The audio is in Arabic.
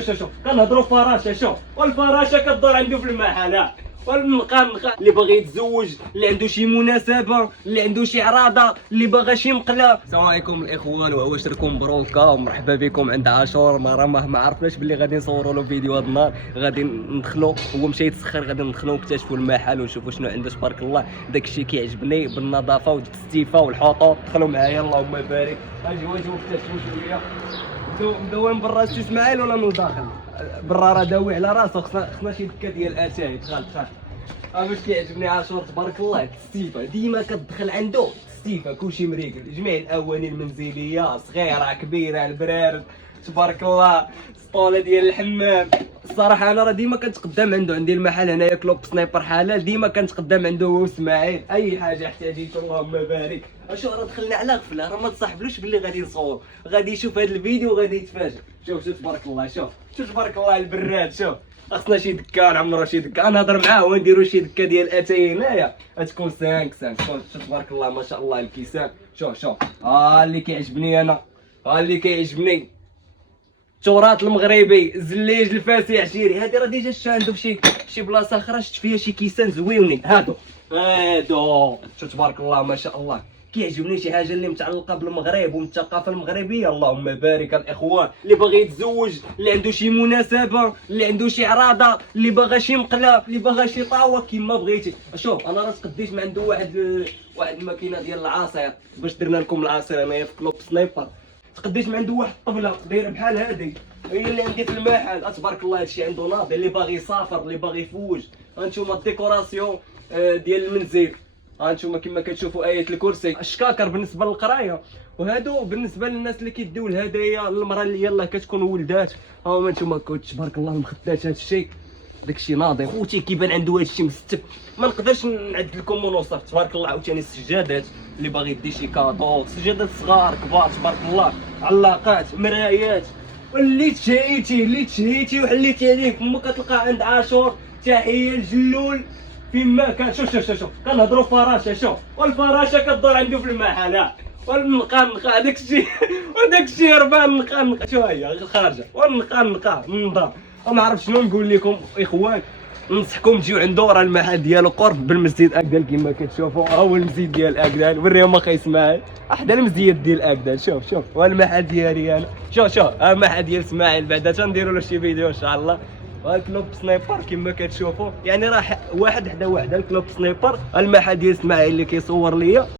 شوف كنهضروا فراشه. شوف والفراشه كدور عنده في المحل والنقا اللي باغي يتزوج، اللي عنده شي مناسبه، اللي عنده شي عراضه، اللي باغا شي مقله. السلام عليكم الاخوان وعواشركم مبروكه ومرحبا بكم عند عاشور. ما عرفناش باللي غادي نصوروا له فيديو هذا النهار، غادي ندخلوا، هو مشى يتسخر، غادي ندخلوا نكتشفوا المحل ونشوفوا شنو عنده تبارك الله. داكشي كيعجبني بالنظافه والتستيفه والحطوط. دخلوا معايا اللهم بارك. اجي واجيو نكتشفوا شويه. مدوين برا سي اسماعيل ولا من داخل؟ برا راه داوي على راسو. خصنا شي دكه ديال اتاي. دخل باش كيعجبني عاشور تبارك الله. التستيفه ديما كتدخل عنده التستيفه، كلشي مريقل، جميع الاواني المنزليه صغيره كبيره، البرارد تبارك الله، سطوله ديال الحمام. الصراحه انا راه ديما كنتقدم عنده، عندي المحل هنايا كلوب سنايبر حلال، ديما كنتقدم عنده هو اسماعيل. اي حاجه احتاجيتو اللهم بارك. اشو راه دخلنا على غفله، راه ما تصاحبلوش باللي غادي نصور، غادي يشوف هذا الفيديو وغادي يتفاجئ. شوف تبارك الله. شوف تبارك الله البراد. شوف خصنا شي دكه، نعمرو شي دكه، نهضر معاه ونديرو شي دكه ديال اتاي هنايا تكون 5 تبارك الله ما شاء الله الكيسان. شوف اللي كيعجبني انا، اللي كيعجبني التراث المغربي، الزليج الفاسي عشيري. هادي راه ديجا شفتها عنده فشي بلاصه اخرى، شفت فيها شي كيسان زويونين. هادو شوف تبارك الله ما شاء الله. كيعجبني شي حاجه اللي متعلقه بالمغرب والثقافه المغربيه. اللهم بارك. الاخوان اللي باغي يتزوج، اللي عنده شي مناسبه، اللي عنده شي عراضه، اللي باغا شي مقله، اللي باغا شي طاوه كيما بغيتي. شوف انا راه تقديت ما عنده واحد الماكينه ديال العصير، باش درنا لكم العصير انايا في كلوب سنايبر. تقديت ما عنده واحد الطبله دايره بحال هادي، هي اللي عندي في المحل. تبارك الله هادشي عنده ناضي. اللي باغي يسافر، اللي باغي يفوج. هانتوما الديكوراسيون ديال المنزل، هانتوما كما كتشوفوا آية الكرسي، الشكاكر بالنسبه للقرايه، وهادو بالنسبه للناس اللي كيديو الهدايا للمراه اللي يلاه كتكون ولدات. ها هما نتوما تبارك الله المخدات. هادشي داكشي ناضي خوتي، كيبان عنده هادشي مستف، ما نقدرش نعد لكم ونوصف. تبارك الله. عاوتاني السجادات اللي باغي يدي شي كادو، سجادات صغار كبار تبارك الله، علاقات، مرايات، اللي تشهيتي وحليتي عليه فما كتلقى عند عاشور. تحيه لجلول فيما كان. شوف كنهضروا فراشه. شوف والفراشه كدور عنده في المحل والنقا داكشي ربان النقا. شو هي خارجه والنقا من الدار. ما عرفت شنو نقول لكم اخوان. ننصحكم تجيو عنده، راه المحل ديالو قرب بالمسجد اكدال كما كتشوفوا. ها هو المسجد ديال اكدال، وريهم اخي اسماعيل احدى المسجد ديال اكدال. شوف والمحل ديالي انا. شوف المحل ديال اسماعيل بعدا تنديروا له شي فيديو ان شاء الله. الكلوب سنايبر كما كتشوفوا، يعني راه واحد حدا واحد الكلوب سنايبر. المحل ديال اسماعيل اللي كيصور ليا